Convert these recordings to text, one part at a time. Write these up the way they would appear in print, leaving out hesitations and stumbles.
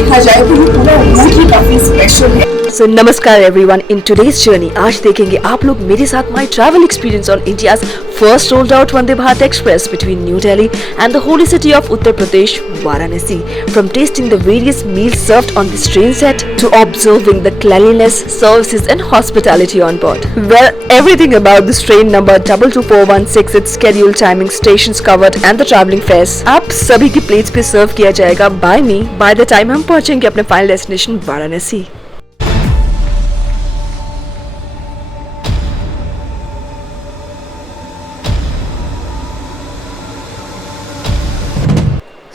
देखा जाए तो ये पूरा रूट ही काफी स्पेशल है। So, नमस्कार एवरीवन, इन टुडेज जर्नी आज देखेंगे आप लोग मेरे साथ my travel experience on India's first rolled out Vande Bharat express between new Delhi and the holy city of Uttar Pradesh Varanasi. From tasting the various meals served on this train set to observing the cleanliness, services and hospitality on board. Well, everything about this train number 22416, its schedule, timing, stations covered and the travelling fares आप सभी की plates पे serve किया जाएगा by me by the time हम पहुंचेंगे अपने final destination Varanasi.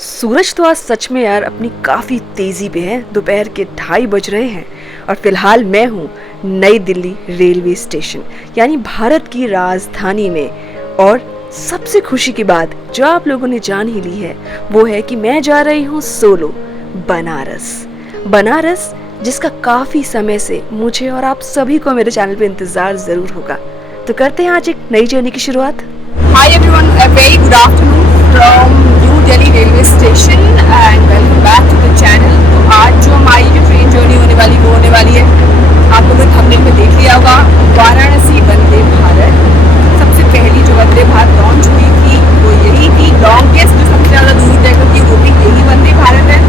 सूरज तो आज सच में यार अपनी काफ़ी तेज़ी पे है. दोपहर के 2:30 बज रहे हैं और फिलहाल मैं हूँ नई दिल्ली रेलवे स्टेशन यानी भारत की राजधानी में. और सबसे खुशी की बात जो आप लोगों ने जान ही ली है वो है कि मैं जा रही हूँ सोलो बनारस जिसका काफ़ी समय से मुझे और आप सभी को मेरे चैनल पे इंतज़ार ज़रूर होगा. तो करते हैं आज एक नई जर्नी की शुरुआत. Hi everyone, a very good afternoon from New Delhi railway station and welcome back to the channel. तो आज जो हमारी जो ट्रेन जर्नी होने वाली वो होने वाली है, आप लोगों ने थंबनेल में देख लिया होगा, वाराणसी वंदे भारत. सबसे पहली जो वंदे भारत लॉन्च हुई थी वो यही थी. लॉन्गेस्ट जो सबसे ज़्यादा दूर तय करती है वो भी यही वंदे भारत है.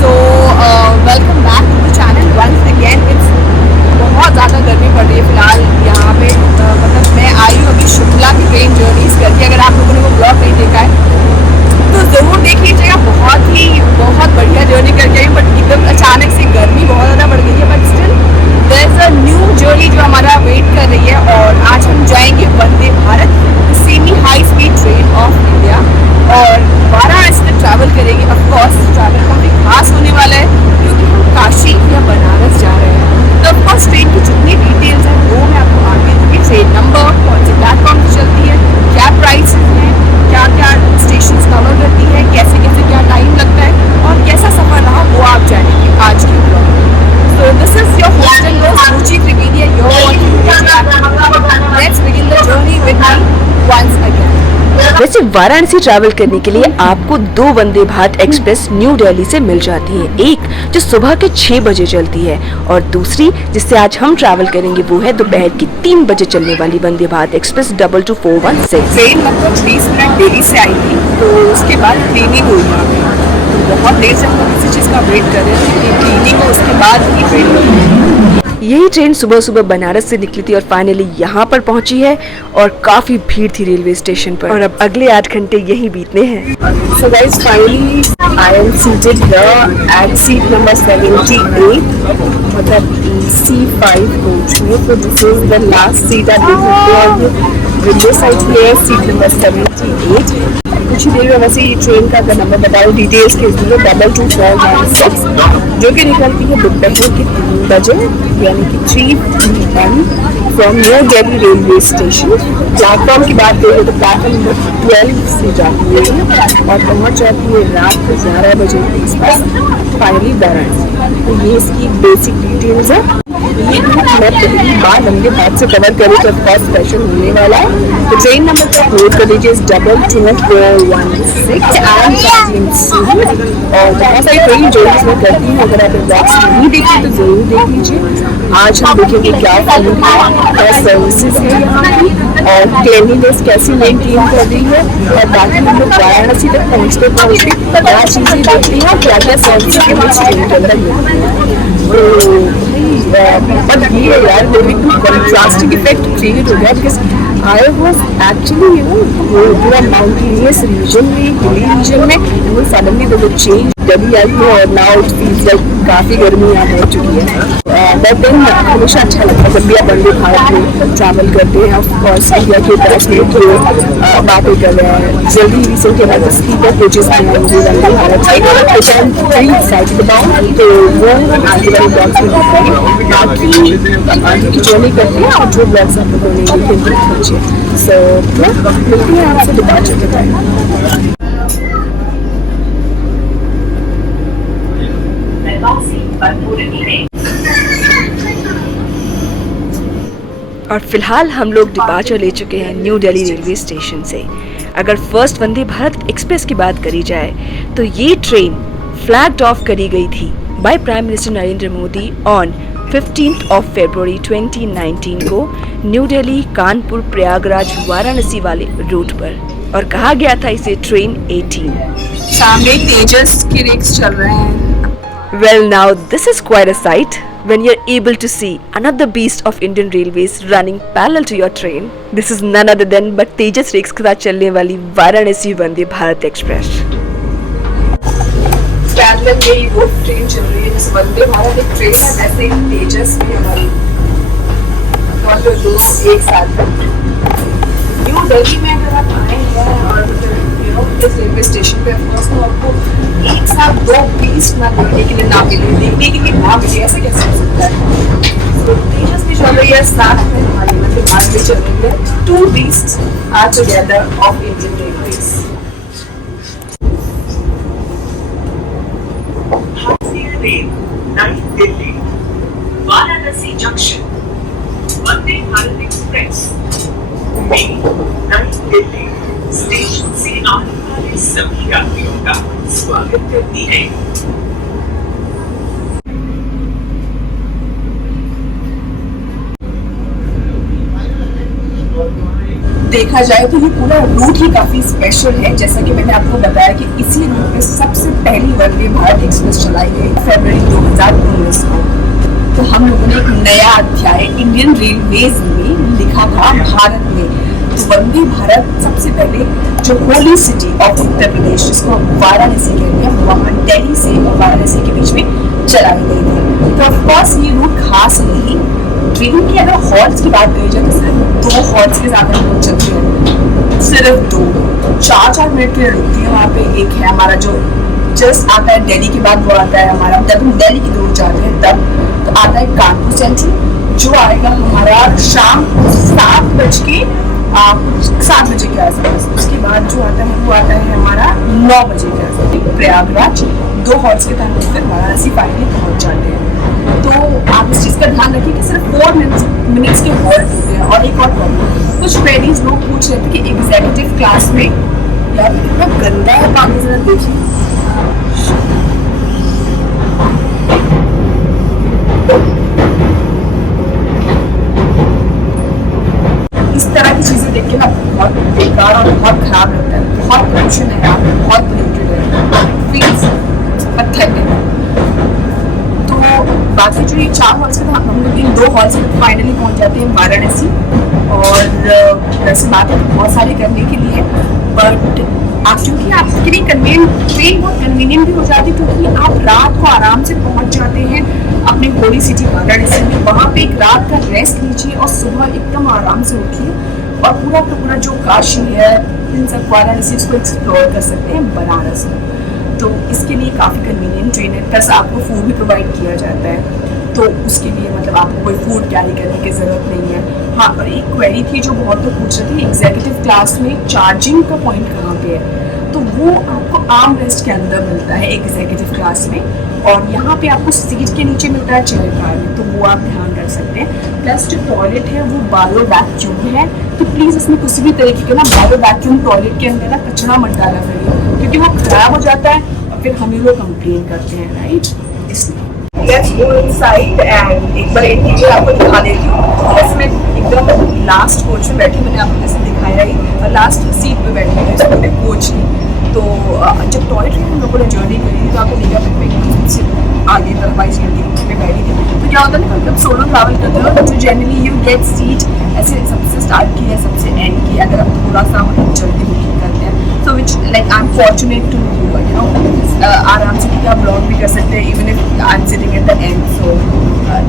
So welcome back to the channel once again. It's बहुत ज़्यादा गर्मी पड़ रही है फिलहाल यहाँ पे. मतलब मैं आई हूँ अभी शिमला की ट्रेन जर्नीज करके. अगर आप लोगों ने वो ब्लॉग नहीं देखा है तो ज़रूर देख लीजिएगा. बहुत बढ़िया जर्नी करके आई. बट एकदम अचानक से गर्मी बहुत ज़्यादा बढ़ गई है. But still there is a new journey जो हमारा वेट कर रही है. और आज हम जाएंगे Vande Bharat semi high speed train of India और वाराणसी से ट्रैवल करेंगे. ऑफकोर्स ट्रैवल काफ़ी खास होने वाला है क्योंकि हम काशी या बनारस जा रहे हैं. तो ऑफकोर्स ट्रेन की जितनी डिटेल्स हैं वो मैं आपको आगे दूँगी. ट्रेन नंबर, कौन से प्लेटफॉर्म पर चलती है, क्या प्राइस हैं, क्या क्या स्टेशन कवर करती है, कैसे कैसे क्या टाइम लगता है और कैसा सफ़र रहा वो आप जानेंगे आज के ब्लॉग में. So this is your host and host Ruchi Trivedia. You're watching. Let's begin the journey with me once again. वैसे वाराणसी ट्रैवल करने के लिए आपको 2 वंदे भारत एक्सप्रेस न्यू दिल्ली से मिल जाती है. एक जो सुबह के 6 बजे चलती है और दूसरी जिससे आज हम ट्रैवल करेंगे वो है दोपहर की 3 बजे चलने वाली वंदे भारत एक्सप्रेस 22416. ट्रेन लगभग 20 मिनट देरी से आई थी तो उसके बाद क्लीनिंग हुई है. तो बहुत देर से हम किसी चीज़ का वेट कर रहे थे कि क्लीनिंग हो उसके बाद ही ट्रेन हुई. यही ट्रेन सुबह बनारस से निकली थी और फाइनली यहाँ पर पहुँची है और काफ़ी भीड़ थी रेलवे स्टेशन पर. और अब अगले 8 घंटे यही बीतने हैं. So guys, finally I am seated here at seat number 78. मतलब C5 कोच में. तो this is the last seat आप देख सकते हो. और विंडो साइड पे है सीट नंबर 78. कुछ ही देर में वैसे ये ट्रेन का अगर नंबर बताओ डिटेल्स के लिए 22416 जो कि निकलती है दोपहर के 3 बजे यानी कि 3 PM from new Delhi railway station. Platform की बात करें तो प्लेटफॉर्म नंबर 12 से जाती है और पहुंच जाती है रात को 11 बजे के आसपास फाइनली वाराणसी. तो ये इसकी बेसिक डिटेल्स है. ये मैं पहली बार वंदे भारत से कवर करूँ तो बहुत स्पेशल होने वाला है. तो ट्रेन नंबर को नोट कर लीजिए 22416 और बहुत सारी ट्रेन जो इसमें करती हूँ. अगर आप ब्लॉग्स नहीं देखिए तो ज़रूर देख लीजिए. आज हम देखेंगे क्या फूड है, क्या सर्विसेज है यहाँ की और क्लीनिनेस कैसी मेंटेन कर रही है. और बाकी हम लोग वाराणसी तक पहुँचते क्या चीज़ें देखती हैं, क्या क्या सर्विसेज के लिए ट्रेन के अंदर मिलती है. बट ये यार वो एक कंट्रास्टिंग इफेक्ट क्रिएट हो गया बिकॉज आई वॉज एक्चुअली पूरा माउंटेनियस रीजन में, हिली रीजन में, एंड सडनली द चेंज जब आई है और नाउ इट फील्स लाइक काफ़ी गर्मी यहाँ हो चुकी है. बट देन हमेशा अच्छा लगता है जब भी आप वंदे भारत में ट्रैवल करते हैं. ऑफकोर्स इंडिया के पैसेंजर के बातें कर रहे हैं. जल्दी रिसेंट के बाद स्लीपर कोचेस आए होंगे वंदे भारत से, which I am very excited about. तो वो आगे वाले ब्लॉग्स में देखेंगे. बाकी की जर्नी करते हैं और जो ब्लॉग्स आप लोगों ने देखेंगे अच्छे. सो मिलते हैं आपसे डिपार्चर के टाइम. और फिलहाल हम लोग डिपार्चर ले चुके हैं न्यू दिल्ली रेलवे स्टेशन से. अगर वंदे भारत एक्सप्रेस की बात करी जाए तो ये ट्रेन फ्लैग्ड ऑफ करी गई थी by Prime Minister Narendra Modi on 15th of February 2019 को न्यू दिल्ली, कानपुर, प्रयागराज, वाराणसी वाले रूट पर, और कहा गया था इसे ट्रेन 18। सामने तेजस के रेक्स चल रहे हैं। Well, now this is quite a sight when you're able to see another beast of Indian Railways running parallel to your train. This is none other than but Tejas Rex के साथ चलने वाली वाराणसी वंदे Bharat express. Parallel में वो train चल रही है, जैसे वंदे भारत एक ट्रेन है वैसे ही तेजस भी हमारी, और जो दोनों एक साथ न्यू दिल्ली में अगर आप आए हैं और इस रेलवे स्टेशन पे ऑफकोर्स तो आपको एक साथ दो बीस्ट ना देखने के लिए ना मिले, देखने के लिए ना मिले, ऐसे कैसे हो सकता है। तो तेजस भी चल रही है, साथ में हमारी वंदे भारत भी चल रही है। Two beast are together of Indian Railways. नई दिल्ली वाराणसी जंक्शन वंदे भारत एक्सप्रेस नई दिल्ली स्टेशन से आने वाले सभी यात्रियों का स्वागत करती है। देखा जाए तो ये पूरा रूट ही काफी स्पेशल है, जैसा कि मैंने आपको बताया कि इसी रूट पे सबसे पहली वंदे भारत एक्सप्रेस चलाई गई फरवरी 2019 को। तो हम लोगों ने एक नया अध्याय इंडियन रेलवेज में लिखा था भारत में। तो वंदे भारत सबसे पहले जो होली सिटी ऑफ उत्तर प्रदेश, जिसको वाराणसी कहते हैं, वहाँ दिल्ली से वाराणसी के बीच में चलाई गई थी। तो ऑफकोर्स ये रूट खास नहीं, ट्रेन की अगर हॉल्ट्स की बात करी जाए तो सिर्फ 2 हॉल्ट्स के साथ हम लोग चलते हैं, सिर्फ 2। 4-4 मिनट ट्रेन रुकती है वहाँ पे। एक है हमारा जो जस्ट आता है दिल्ली के बाद, वो आता है हमारा जब हम दिल्ली की दूर जाते हैं तब, तो आता है कानपुर सेंट्रल, जो आएगा हमारा शाम 7 बजे के आसपास। उसके बाद जो आता है वो आता है हमारा 9 बजे के आसपास। प्रयागराज 2 हॉल्ट्स के तहत फिर वाराणसी फाइनली पहुंच जाते हैं। तो आप इस चीज़ का ध्यान रखिए कि सिर्फ 4 मिनट्स के हॉल्ट होते हैं। और एक और प्रॉब्लम, कुछ लेडीज लोग पूछ रहे थे कि एग्जीक्यूटिव क्लास में, यार कितना गंदा है पानी, जरा देखिए। इस तरह की चीजें देख के ना बहुत बेकार और बहुत खराब लगता है। बहुत पोल्यूशन है यहाँ, बहुत पोल्यूटेड है, फील्स पैथेटिक। तो बाकी जो ये 4 हॉल्स थे हम लोग इन 2 हॉल से फाइनली पहुंच जाते हैं वाराणसी। और वैसे बात है बहुत सारे करने के लिए, बट आप क्योंकि आपके लिए कन्वीनियंट, ट्रेन बहुत कन्वीनियंट भी हो जाती है, क्योंकि आप रात को आराम से पहुंच जाते हैं अपनी होली सिटी वाराणसी में। वहाँ पे एक रात का रेस्ट लीजिए और सुबह एकदम आराम से उठिए और पूरा का पूरा जो काशी है, इन सब वाराणसी उसको एक्सप्लोर कर सकते हैं बनारस में। तो इसके लिए काफ़ी कन्वीनियंट ट्रेन है, प्लस आपको फूड भी प्रोवाइड किया जाता है। तो उसके लिए मतलब आपको कोई फूड कैरी करने की ज़रूरत नहीं है। हाँ, और एक क्वेरी थी जो बहुत लोग पूछ रहे थे, एग्जीक्यूटिव क्लास में चार्जिंग का पॉइंट कहाँ पे है? तो वो आपको आर्म रेस्ट के अंदर मिलता है एग्जीक्यूटिव क्लास में, और यहाँ पे आपको सीट के नीचे मिलता है चेयर कार में, तो वो आप ध्यान रख सकते हैं। प्लस जो टॉयलेट है वो बायो वैक्यूम है, तो प्लीज़ इसमें किसी भी तरीके का ना बायो वैक्यूम टॉयलेट के अंदर ना कचरा मत डाला करिए, क्योंकि वो खराब हो जाता है और फिर हम लोग कंप्लेन करते हैं, राइट? इसलिए लेट्स गो इनसाइड एंड एक बार इंटीरियर आपको दिखा देती हूँ। इसमें एकदम लास्ट कोच में बैठी, मैंने आपको जैसे दिखाया ही, और लास्ट सीट पे बैठी है इसमें कोच की। तो जब टॉयलेट में हम लोगों ने जर्नी करी तो आपको देखा से आगे दरवाइज में बैठी थी। तो क्या होता है ना, जब सोलो ट्रैवल करते हो तो जनरली यू गेट सीट ऐसे सबसे स्टार्ट की है सबसे एंड की, अगर आप थोड़ा सा मतलब जल्दी बुकिंग करते हैं। So which like I am fortunate to you know आराम से क्योंकि आप ब्लॉग भी कर सकते हैं even if I am sitting at the end, so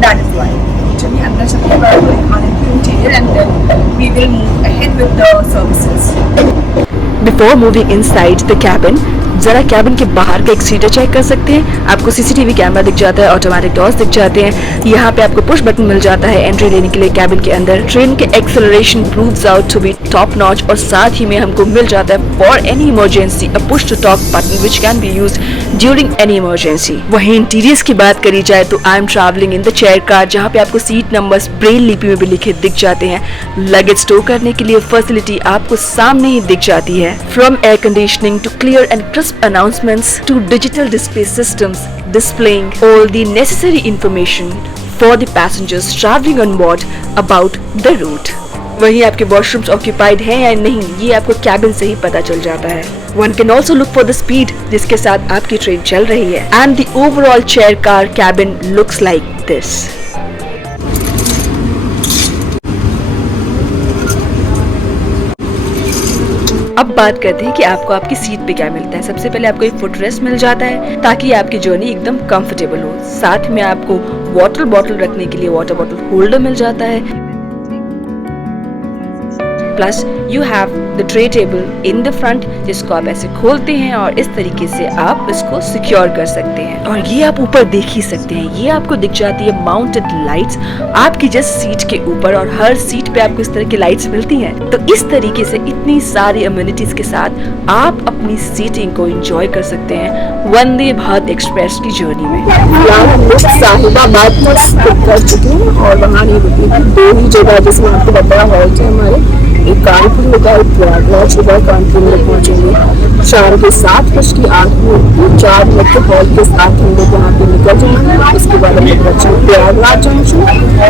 that is why. चलिए अंदर चलते हैं, आपको दिखा देती हूँ interior and then we will move ahead with the services. Before moving inside the cabin, जरा कैबिन के बाहर का एक्सीटर चेक कर सकते हैं। आपको सीसीटीवी कैमरा दिख जाता है, ऑटोमेटिक डोर्स दिख जाते हैं। यहाँ पे आपको पुश बटन मिल जाता है एंट्री लेने के लिए कैबिन के अंदर। ट्रेन के acceleration proves out to be top notch, और साथ ही में हमको मिल जाता है for any emergency a push to talk button which can be used during any emergency. वहीं इंटीरियर्स की बात करी जाए तो I am travelling in the chair car, जहाँ पे आपको सीट नंबर्स ब्रेल लिपि में भी लिखे दिख जाते हैं। लगेज स्टोर करने के लिए फैसिलिटी आपको सामने ही दिख जाती है। From air conditioning to clear and crisp announcements to digital display systems displaying all the necessary information for the passengers traveling on board about the route. वहीं आपके वॉशरूम्स ऑक्यूपाइड हैं या नहीं, ये आपको कैबिन से ही पता चल जाता है. One can also look for the speed जिसके साथ आपकी ट्रेन चल रही है. And the overall chair car cabin looks like this. अब बात करते हैं कि आपको आपकी सीट पे क्या मिलता है. सबसे पहले आपको एक फुट रेस्ट मिल जाता है ताकि आपकी जर्नी एकदम कंफर्टेबल हो. साथ में आपको वाटर बॉटल रखने के लिए वाटर बॉटल होल्डर मिल जाता है. Plus you have the tray table in the front जिसको आप ऐसे खोलते हैं और इस तरीके से आप इसको सिक्योर कर सकते हैं. और ये आप ऊपर देख ही सकते हैं, ये आपको दिख जाती है माउंटेड लाइट्स आपकी जस्ट सीट के ऊपर. और हर सीट पे आपको इस तरह की लाइट्स मिलती हैं. तो इस तरीके से इतनी सारी अम्यूनिटीज के साथ आप अपनी सीटिंग को एंजॉय कर सकते हैं वंदे भारत एक्सप्रेस की जर्नी में. हम लोग साहिबाबाद में स्किप कर चुके हैं और वहाँ नहीं रुकी थी. दो ही जगह जिसमें आपको बताया हॉल्ट है हमारे. एक कानपुर में का, एक प्रयागराज होगा. कानपुर में पहुंचेंगे शाम के 7:08 मिनट 4 मिनट के हॉल्ट के साथ हम लोग वहाँ पे निकल जाएंगे. उसके बाद हम लोग पहुंचेंगे प्रयागराज जंक्शन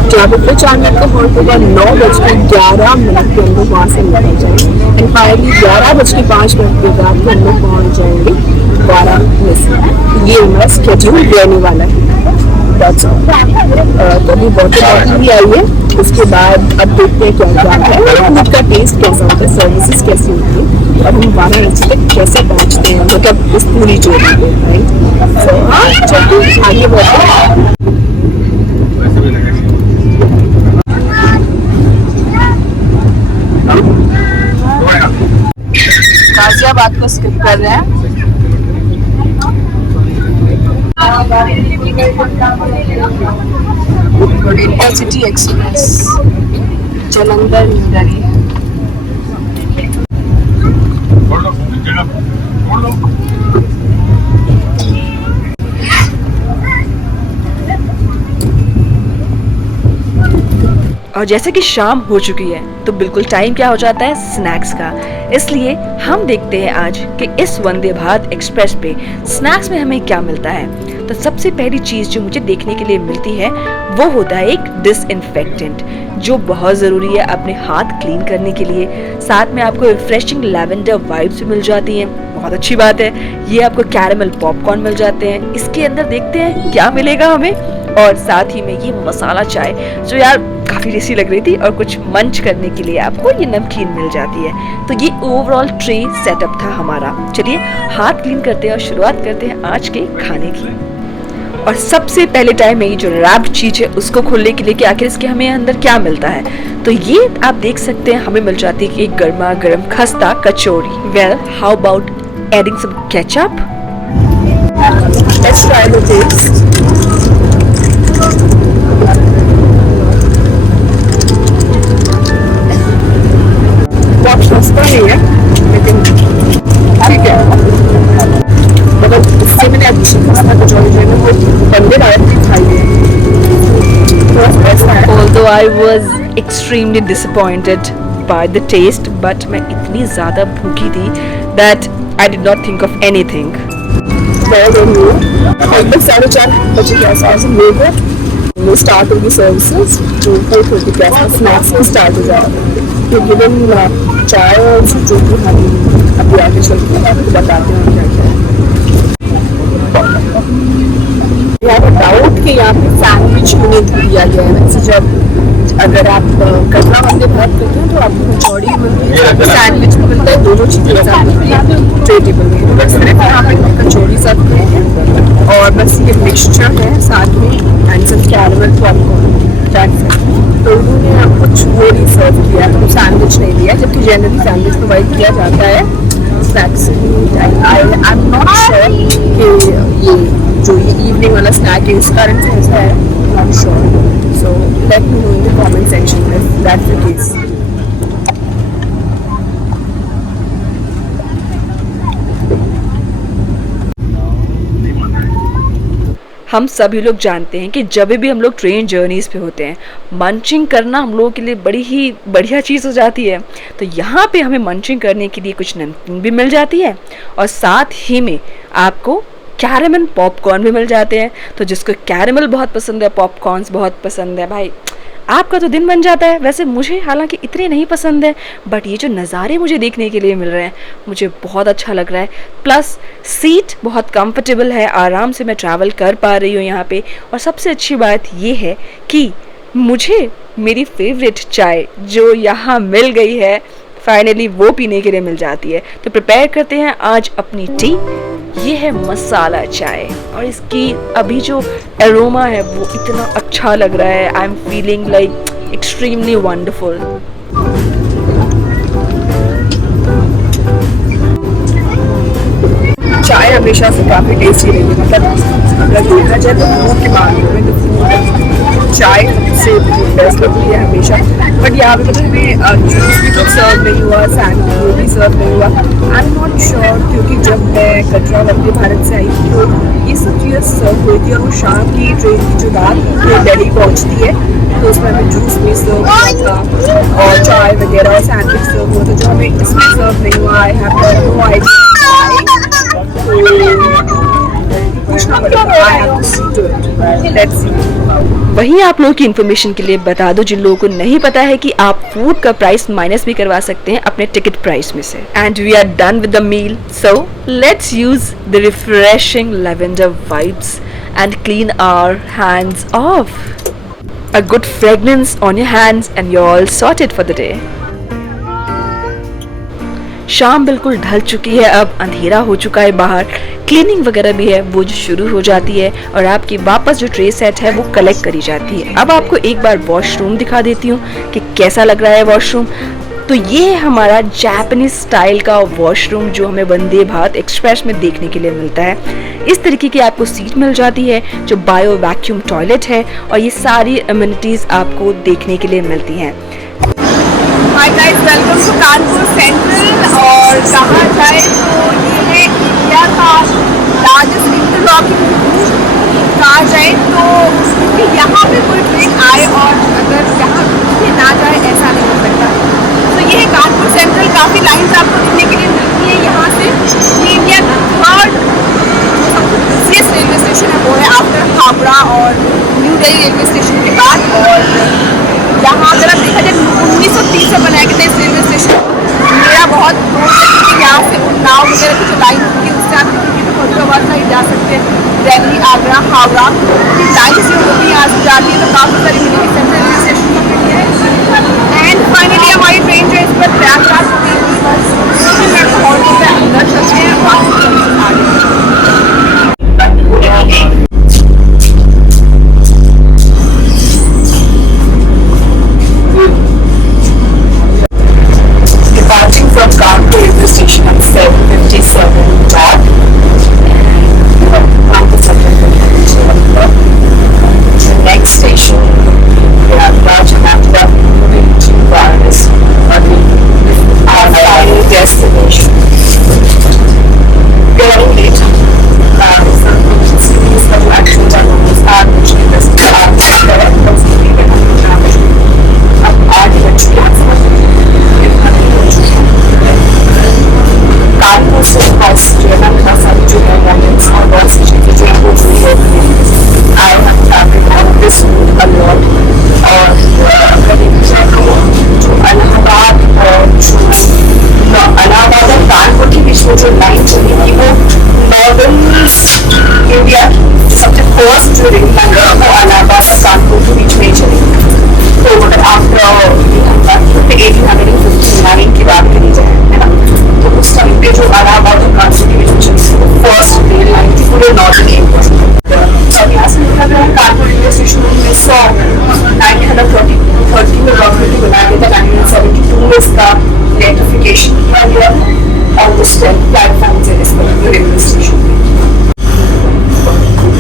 जहाँ पे 4 मिनट का हॉल्ट होगा. 9:11 पे हम लोग वहाँ से निकल जाएंगे. एंड फाइनली 11:05 के बाद हम लोग पहुँच जाएंगे वाराणसी. ये हमारा स्केड्यूल रहने वाला है. तो अभी वाटर भी आई है. उसके बाद अब देखते हैं क्या क्या है, फूड का टेस्ट कैसा होता है, सर्विसेज कैसी होती है और हम वाराणसी तक कैसे पहुंचते हैं मतलब इस पूरी जर्नी पे. राइट. सो चलिए आगे बढ़ते हैं. गाजियाबाद को स्किप कर रहे हैं. Intercity express Jalandhar new Delhi. और जैसे कि शाम हो चुकी है तो बिल्कुल टाइम क्या हो जाता है स्नैक्स का. इसलिए हम देखते हैं आज कि इस वंदे भारत एक्सप्रेस पे स्नैक्स में हमें क्या मिलता है. तो सबसे पहली चीज जो मुझे देखने के लिए मिलती है वो होता है एक डिसइंफेक्टेंट जो बहुत ज़रूरी है अपने हाथ क्लीन करने के लिए. साथ में आपको रिफ्रेशिंग लैवेंडर वाइब्स भी मिल जाती हैं. बहुत अच्छी बात है. ये आपको कैरेमल पॉपकॉर्न मिल जाते हैं. इसके अंदर देखते हैं क्या मिलेगा हमें. और साथ ही में ये मसाला चाय जो यार काफ़ी टेस्टी लग रही थी. और कुछ मंच करने के लिए आपको ये नमकीन मिल जाती है. तो ये ओवरऑल ट्रे सेटअप था हमारा. चलिए हाथ क्लीन करते हैं और शुरुआत करते हैं आज के खाने की. और सबसे पहले टाइम में ये जो रैप्ड चीज है उसको खोलने के लिए कि आखिर इसके हमें अंदर क्या मिलता है. तो ये आप देख सकते हैं हमें मिल जाती है कि एक गर्मा गर्म खस्ता kachori. Well how about adding some ketchup. Let's try the taste. बहुत सस्ता नहीं है लेकिन ठीक है. मतलब इससे मैंने अच्छी खस्ता कचौरी जो है ना वो वंदे भारत की खाई है. थोड़ा स्पाइसी है. Although I was extremely disappointed by the taste, but मैं इतनी ज़्यादा भूखी थी that I did not think of anything. लगभग 4:30 बजे के आसपास हम लोग स्टार्ट होगी सर्विसेज. तो 4:30 के आसपास स्नैक्स भी स्टार्ट हो जाएगा. तो गिवन चाय और जो भी हम अभी आगे चलते हैं आपको बताते हैं क्या क्या है. यहाँ पर डाउट के यहाँ पे सैंडविच उन्हें दिया गया है. वैसे जब अगर आप कटरा वंदे भारत करते हैं तो आपको कचौड़ी मिलती है, सैंडविच भी मिलता है. दोनों चीज़ें साथ मिलती है ट्रे टेबल में. बस सिर्फ यहाँ पे कचौड़ी साथ में और बस ये मिक्सचर है साथ में एंड सम कैरेमल पॉपकॉर्न. तो उन्होंने कुछ वो नहीं सर्व किया है. तो सैंडविच नहीं दिया जबकि जनरली सैंडविच प्रोवाइड किया जाता है snacks. I am not sure कि ये जो ये इवनिंग वाला स्नैक है इस कारण से ऐसा है. Not sure. So let me know in the comment section if that's the case. हम सभी लोग जानते हैं कि जब भी हम लोग ट्रेन जर्नीज़ पे होते हैं, मंचिंग करना हम लोगों के लिए बड़ी ही बढ़िया चीज़ हो जाती है। तो यहाँ पे हमें मंचिंग करने के लिए कुछ नमकीन भी मिल जाती है और साथ ही में आपको कैरेमल पॉपकॉर्न भी मिल जाते हैं। तो जिसको कैरेमल बहुत पसंद है, पॉपकॉर्न्स बहुत पसंद है, भाई आपका तो दिन बन जाता है। वैसे मुझे हालांकि इतने नहीं पसंद है, बट ये जो नज़ारे मुझे देखने के लिए मिल रहे हैं मुझे बहुत अच्छा लग रहा है। प्लस सीट बहुत कंफर्टेबल है, आराम से मैं ट्रैवल कर पा रही हूँ यहाँ पे। और सबसे अच्छी बात ये है कि मुझे मेरी फेवरेट चाय जो यहाँ मिल गई है फाइनली वो पीने के लिए मिल जाती है। तो प्रिपेयर करते हैं आज अपनी टी। ये है मसाला चाय और इसकी अभी जो एरोमा है वो इतना अच्छा लग रहा है। I am feeling like extremely wonderful. चाय हमेशा से काफ़ी टेस्टी रही है। मतलब अगर देखा जाए तो फूड के मामले में तो फूड चाय से बेस्ट लगती है हमेशा। बट यहाँ पे मतलब हमें जूस भी कुछ सर्व नहीं हुआ, सैंडविच वो भी सर्व नहीं हुआ। आई एम नॉट श्योर, क्योंकि जब मैं कटरा वंदे भारत से आई थी तो ये सब चीज़ें सर्व हुई थी और वो शाम की ट्रेन की जो रात वो दिल्ली पहुँचती है तो उसमें हमें जूस भी सर्व हुआ था और चाय वगैरह और सैंडविच सर्व हुआ था जो हमें इसमें सर्व नहीं हुआ। I have no idea. वहीं आप लोगों की इन्फॉर्मेशन के लिए बता दो, जिन लोगों को नहीं पता है कि आप फूड का प्राइस माइनस भी करवा सकते हैं अपने टिकट प्राइस में से। And we are done with the meal, so let's use the refreshing lavender vibes and clean our hands off. A good fragrance on your hands and you're all sorted for the day. शाम बिल्कुल ढल चुकी है, अब अंधेरा हो चुका है बाहर। क्लीनिंग वगैरह भी है वो जो शुरू हो जाती है और आपकी वापस जो ट्रे सेट है वो कलेक्ट करी जाती है। अब आपको एक बार वॉशरूम दिखा देती हूँ कि कैसा लग रहा है वॉशरूम। तो ये है हमारा जापानीज स्टाइल का वॉशरूम जो हमें वंदे भारत एक्सप्रेस में देखने के लिए मिलता है। इस तरीके की आपको सीट मिल जाती है जो बायो वैक्यूम टॉयलेट है और ये सारी अम्यूनिटीज आपको देखने के लिए मिलती हैं। Hi guys, welcome to Kanpur central. और कहा जाए तो ये है इंडिया का लार्जेस्ट इंटरलॉकिंग ब्रिज। कहा जाए तो यहाँ पे कोई ट्रेन आए और अगर यहाँ भी ना जाए ऐसा नहीं हो सकता। तो ये है कानपुर सेंट्रल। काफ़ी लाइन्स आपको देखने के लिए मिलती है यहाँ से। ये इंडिया का थर्ड सबसे बिजिएस्ट रेलवे स्टेशन है, वो है आफ्टर हावड़ा और न्यू दिल्ली रेलवे स्टेशन के बाद। और यहाँ अगर आप देखा जाए 1930 में बनाया गया था इस रेलवे स्टेशन। मेरा बहुत दोस्त है क्योंकि यहाँ से उन्नाव वगैरह की जो लाइन होती है उससे आप फरीदाबाद साइड जा सकते हैं, दिल्ली, आगरा, हावड़ा की लाइन जो होती है यहाँ से जाती है। तो काफ़ी सारी मिलेगी सेंट्रल रेलवे स्टेशन का मिली है। एंड फाइनली हमारी ट्रेन जो है इस पर प्रयागराज होती है। हॉल से अंदर चलते हैं वहाँ आगे। Departing from Kanpur railway station at 7:57 dot. The next station, Prayagraj, and after that moving to Varanasi, our final destination. We are running late. Series of actual tunnels are usually the start अब 8 बज चुके कानपुर से बस जो है ना सारी जो है गाइडेंस और बस स्टेशन जो है वो फ्री होती है। I have travelled this route a lot. और अगर देखा जाए तो जो इलाहाबाद और कानपुर के बीच में जो लाइन चलेगी वो नॉर्दर्न इंडिया की सबसे फर्स्ट जो रेल लाइन है वो इलाहाबाद और कानपुर के बीच में ही चलेगी। तो अगर आप 1859 की बात करी जाए है ना, तो उस टाइम पे जो इलाहाबाद और कानपुर के बीच में चली फर्स्ट रेल लाइन थी पूरे नॉर्दर्न इंडिया। और यहाँ से निकला गया कानपुर रेलवे स्टेशन 1930 में गवर्नमेंट ने बनाया गया था। 1972 में इसका इलेक्ट्रिफिकेशन किया गया और उस टाइम प्लेटफॉर्म है इस railway station.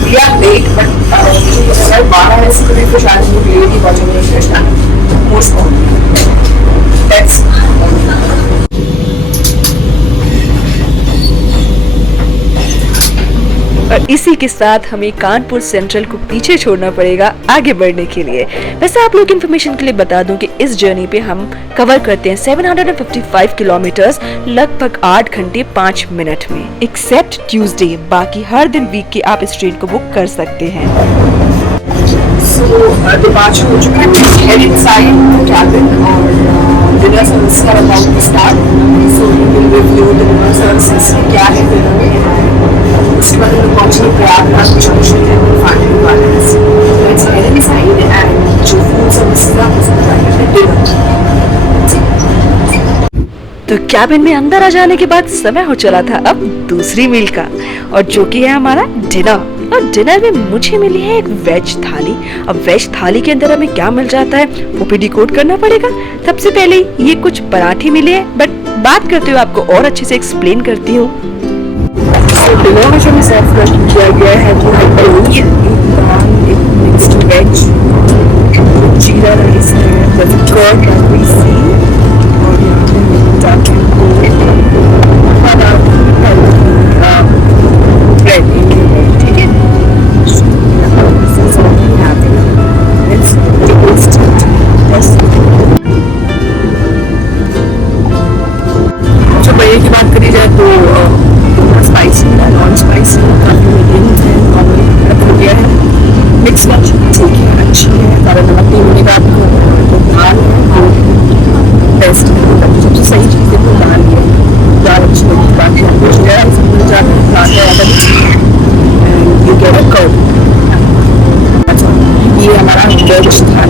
We are late, but मुझे ये लग रहा है वाराणसी को भी कुछ आज लोग लेट ही पहुँचेंगे स्टेशन मोस्ट ऑफ। That's और इसी के साथ हमें कानपुर सेंट्रल को पीछे छोड़ना पड़ेगा आगे बढ़ने के लिए। वैसे आप लोग इन्फॉर्मेशन के लिए बता दूं कि इस जर्नी पे हम कवर करते हैं 755 किलोमीटर्स लगभग 8 घंटे 5 मिनट में, एक्सेप्ट ट्यूसडे। बाकी हर दिन वीक के आप इस ट्रेन को बुक कर सकते हैं। So, departure हो चुका है, head inside the cabin और dinner services are about to start. So we will review the dinner services क्या है dinner में। उसके बाद हम लोग पहुँचेंगे प्रयागराज जंक्शन है finally Varanasi. Let's head inside and जो food services आप उसको try करते हैं dinner। तो कैबिन में अंदर आ जाने के बाद समय हो चला था अब दूसरी मील का, और जो कि है हमारा डिनर। और डिनर में मुझे मिली है एक वेज थाली। अब वेज थाली के अंदर हमें क्या मिल जाता है वो भी डिकोड करना पड़ेगा। सबसे पहले ये कुछ पराठे मिले हैं, बट बात करते हुए आपको और अच्छे से एक्सप्लेन करती हूँ। डिनर में जो हमें सर्व किया गया है वो है पनीर, एक मिक्स्ड वेज, जीरा राइस है, कर्ड कैरी सी, और यहाँ पे ब्रेड, ठीक है। जो बढ़िया की बात करी जाए तो स्पाइसी है, नॉन स्पाइसी काफ़ी मीडियम है, नॉर्मल रखा गया है। मिक्स वेज ठीक है, अच्छी है, ज़्यादा नमक नहीं होने का आपको दाल है बेस्ट है। सबसे सही चीज़ है तो दाल है, दाल अच्छी होगी। बाकी आपको जो है मिल जाता है ज़्यादा and you get a curd. अच्छा, ये हमारा वेज था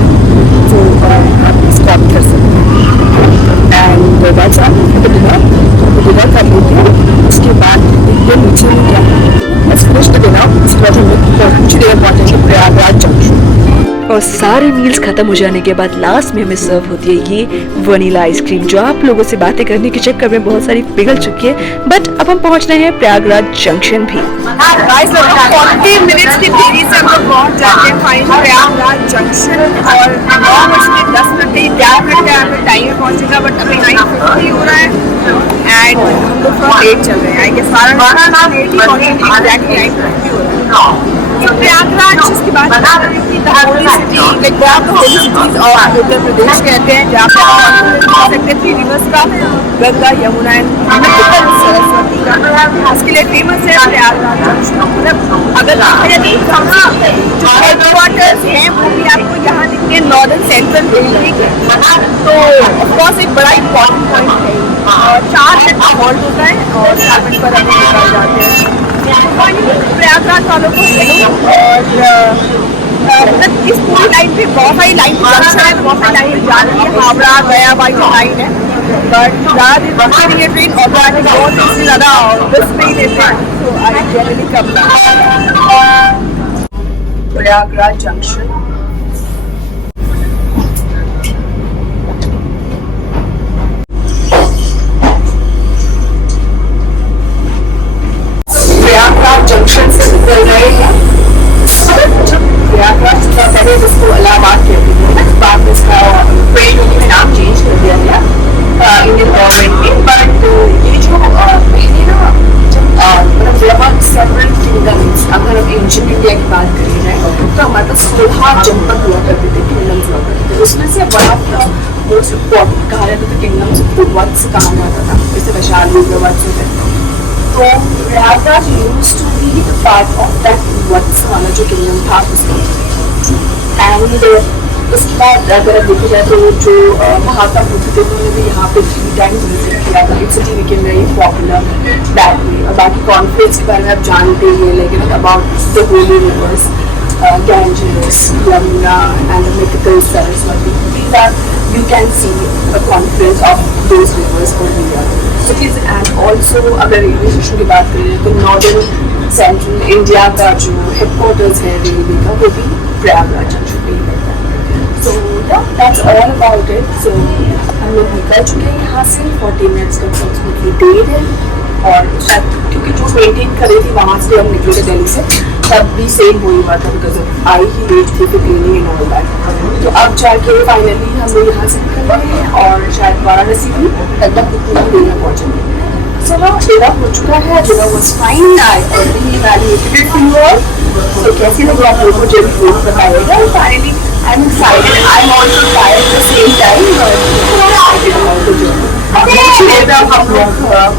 तो आप इसको ऑप्ट कर सकते हैं। And that's all for the dinner कर लेते हैं। उसके बाद ये नीचे में क्या लेट्स फिनिश द डिनर। उसके बाद हम लोग कुछ देर पहुँचेंगे प्रयागराज जंक्शन। और सारे मील्स खत्म हो जाने के बाद लास्ट में हमें सर्व होती है ये वनीला आइसक्रीम, जो आप लोगों से बातें करने के चक्कर में बहुत सारी पिघल चुकी है। बट अब हम पहुंच रहे हैं प्रयागराज जंक्शन भी। 40 मिनट्स की देरी से हम लोग पहुंच जाते हैं फाइनली प्रयागराज जंक्शन, और 9:10 इंतजार करते हैं हमें टाइम में पहुंचेगा, बट अभी 9:50 हो रहा है एंड हम लोग थोड़ा लेट चल रहे हैं। आई गेस वाराणसी लेट ही पहुंचेंगे, एग्जैक्टली 9:50 हो रहा है। प्रयागराज जिसकी बात कर रही थी, the holy city, like one of the holy cities of Uttar Pradesh कहते हैं, जहाँ पे आप सकते हैं 3 रिवर्स का, गंगा, यमुना एंड सरस्वती का। इसके लिए फेमस है प्रयागराज जंक्शन। मतलब अगर देखा जाए तो जो हेडक्वार्टर्स हैं वो भी आपको यहाँ दिखते हैं नॉर्दर्न सेंट्रल रेलवे के, तो ऑफकोर्स एक बड़ा इंपॉर्टेंट पॉइंट है। 4 मिनट का हॉल्ट होता है और 4 मिनट पर हम निकल जाते हैं प्रयागराज वालों को। और मतलब इस पूरी लाइन पे बहुत सारी लाइन जंक्शन है, बहुत सारी लाइन जा रही है, हावड़ा गया बाई लाइन है, बट ज़्यादा दिन रुकते नहीं है ट्रेन। और आगे बहुत इससे ज़्यादा बस नहीं लेते हैं, तो I generally come Prayagraj junction. Prayagraj junction से निकल रहे हैं। प्रयागराज से पहले जिसको इलाहाबाद कहते हैं, बाद में इसका ट्रेन में नाम चेंज कर दिया गया इंडियन गवर्नमेंट ने। बट ये जो पहले ना मतलब लगभग सेवरल किंगडम्स, अगर हम एंशिएंट इंडिया की बात करी जाए तो हमारे पास 16 जनपद हुआ करते थे, किंगडम्स हुआ करते थे। उसमें से one of the most important कहा जाता था किंगडम्स को वत्स कहा जाता था, जैसे वैशाली वत्स होते हैं। तो Prayagraj used to be the part of that Vats वाला जो किंगडम था उसका। एंड उसके बाद अगर देखा जाए तो जो महात्मा बुद्ध थे उन्होंने भी यहाँ पे 3 टाइम्स विजिट किया था। It city became very popular that way. और बाकी कॉन्फ्रेंस के बारे में आप जानते ही लेकिन about the Holi reverse Ganges, Yamuna and the mythical Saraswati. These are, you can see a confluence of those rivers over here. Cities and also अगर railway station की बात करें तो नॉर्दर्न सेंट्रल इंडिया का जो हेडक्वार्टर्स है रेलवे का वो भी प्रयागराज जंक्शन पे ही रहता है। So that's all about it. सो हम लोग निकल चुके हैं यहाँ से, 40 मिनट्स का अप्रॉक्सिमेटली देर है। और शायद क्योंकि जो मेंटेन कर रही थी वहाँ से हम निकले थे दिल्ली से, तब भी सेम वही हुआ था बिकॉज आई ही लेट थी फिर क्लीनिंग एंड ऑल दैट। तो अब जाके फाइनली हम लोग यहाँ से निकल रहे हैं और शायद वाराणसी भी लगभग उतनी ही देर में पहुँचेंगे। चलो डिनर हो चुका है, dinner was fine, I already evaluated for you all. तो कैसी लगी आप लोगों को जल्दी जरूर बताइएगा। Finally I am excited, I am also tired at the same time, कुछ देर में हम लोग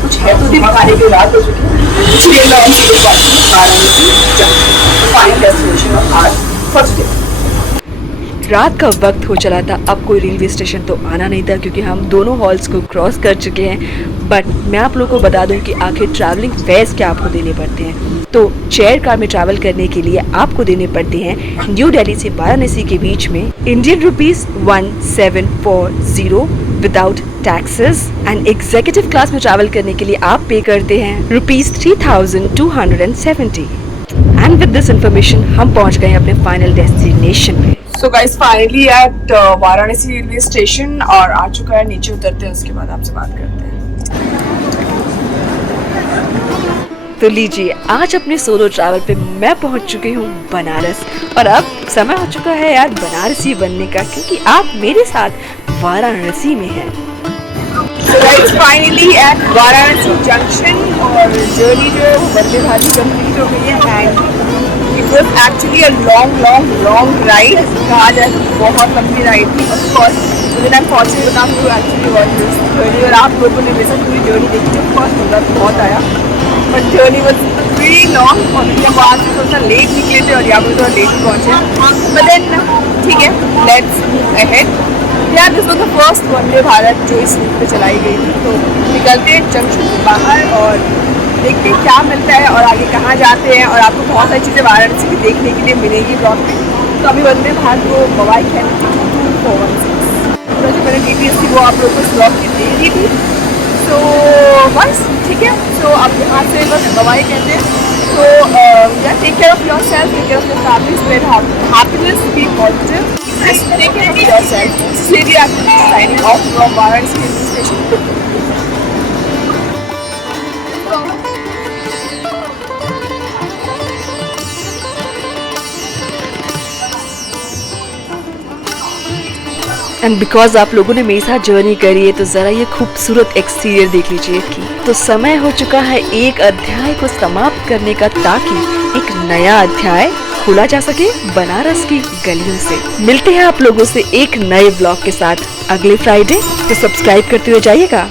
कुछ है तो दिखाने के रात हो चुकी है, कुछ देर में हम लोग Varanasi junction, final destination of hour for today. रात का वक्त हो चला था, अब कोई रेलवे स्टेशन तो आना नहीं था क्योंकि हम दोनों हॉल्स को क्रॉस कर चुके हैं। बट मैं आप लोगों को बता दूं कि आखिर ट्रैवलिंग फेयर्स क्या आपको देने पड़ते हैं। तो चेयर कार में ट्रैवल करने के लिए आपको देने पड़ते हैं न्यू दिल्ली से वाराणसी के बीच में Indian rupees 1740 without taxes, and executive class में ट्रैवल करने के लिए आप पे करते हैं rupees 3270। And with this information हम पहुंच गए अपने फाइनल डेस्टिनेशन पे। So guys finally at Varanasi railway station, और आ चुका है, नीचे उतरते हैं उसके बाद आपसे बात करते हैं। तो लीजिए, आज अपने सोलो ट्रैवल पे मैं पहुंच चुकी हूँ बनारस, और अब समय हो चुका है यार बनारसी बनने का, क्योंकि आप मेरे साथ वाराणसी में हैं। So guys, finally at Varanasi junction, और जर्नी जो वंदे भारत कंप्लीट हो गई है, and it was actually a long ride. कहा जाए तो बहुत लंबी राइड थी। ऑफ कोर्स मुझे मैं पहुँचे बताऊँ तो एक्चुअली जर्नी, और आप लोगों ने मेरे साथ पूरी जर्नी देखी, ऑफ कोर्स मज़ा तो बहुत आया, but journey was very long. और हम वहाँ से थोड़ा सा लेट निकले थे और यहाँ पर थोड़ा लेट पहुँचे, बट देन ठीक है, लेट्स मूव अहेड। यार this was the first Vande Bharat जो इस रूट पे चलाई गई थी। तो निकलते हैं जंक्शन से बाहर और देखते हैं क्या मिलता है और आगे कहाँ जाते हैं, और आपको बहुत सारी चीज़ें वाराणसी की देखने के लिए मिलेगी ब्लॉग में। तो अभी वंदे भारत को मोबाइल खेलने की 2416 पूरा जो मैंने डिटेल्स थी वो आप लोगों को इस ब्लॉग की दे दी थी। तो बस ठीक है, तो अब यहाँ से बस मोबाइल कहते हैं। तो यार take care of yourself, take care of your family, spread happiness, be positive, take care of yourself. Slowly I'm signing off from Varanasi railway station. And because आप लोगों ने मेरे साथ जर्नी करी है, तो ज़रा ये खूबसूरत एक्सटीरियर देख लीजिए की। तो समय हो चुका है एक अध्याय को समाप्त करने का, ताकि एक नया अध्याय खोला जा सके बनारस की गलियों से। मिलते हैं आप लोगों से एक नए ब्लॉग के साथ अगले फ्राइडे। तो सब्सक्राइब करते हुए जाइएगा।